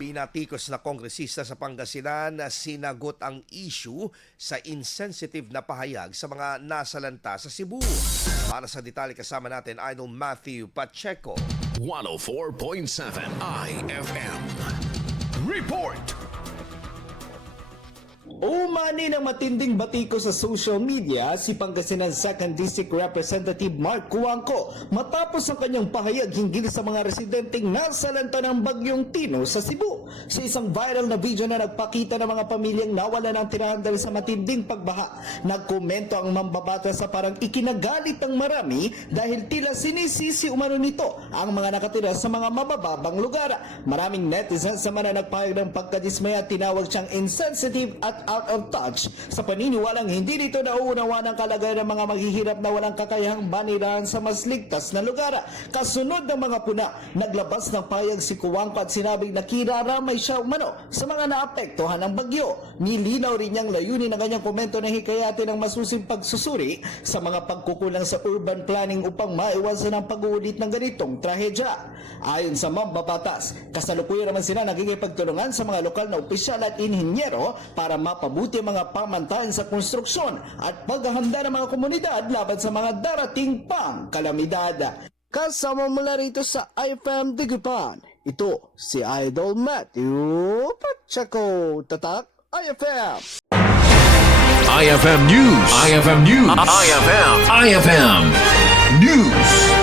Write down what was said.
Binatikos na kongresista sa Pangasinan na sinagot ang issue sa insensitive na pahayag sa mga nasalanta sa Cebu. Para sa detalye kasama natin, Idol Matthew Pacheco. 104.7 IFM. Report! Umani ng matinding batiko sa social media si Pangasinan 2nd District Representative Mark Cuangco matapos ang kanyang pahayag hinggil sa mga residenteng nasalanta ng Bagyong Tino sa Cebu. Sa isang viral na video na nagpakita ng mga pamilyang nawala ng tirahan dahil sa matinding pagbaha, nagkomento ang mambabata sa parang ikinagalit ng marami dahil tila sinisisi umano nito ang mga nakatira sa mga mabababang lugar. Maraming netizens naman na nagpahayag ng pagkadismaya, tinawag siyang insensitive at out of touch sa paniniwalang hindi nito nauunawa ng kalagayan ng mga maghihirap na walang kakayahang manirahan sa mas ligtas na lugar. Kasunod ng mga puna, naglabas ng payag si Cuangco at sinabing nakiraramay siya umano sa mga naapektuhan ng bagyo. Nilinaw rin niyang layunin ng kanyang komento na hikayatin ng masusing pagsusuri sa mga pagkukulang sa urban planning upang maiwasan ang pag-uulit ng ganitong trahedya. Ayon sa mambabatas, kasalukuyan naman sila nagkikipagtulungan sa mga lokal na opisyal at inhinyero para mapabuti ang mga pamantayan sa konstruksyon at paghahanda ng mga komunidad laban sa mga darating pang kalamidad. Kasama mula rito sa IFM Digipan, ito si Idol Matthew Pacheco. Tatak IFM! IFM News! IFM News! IFM News!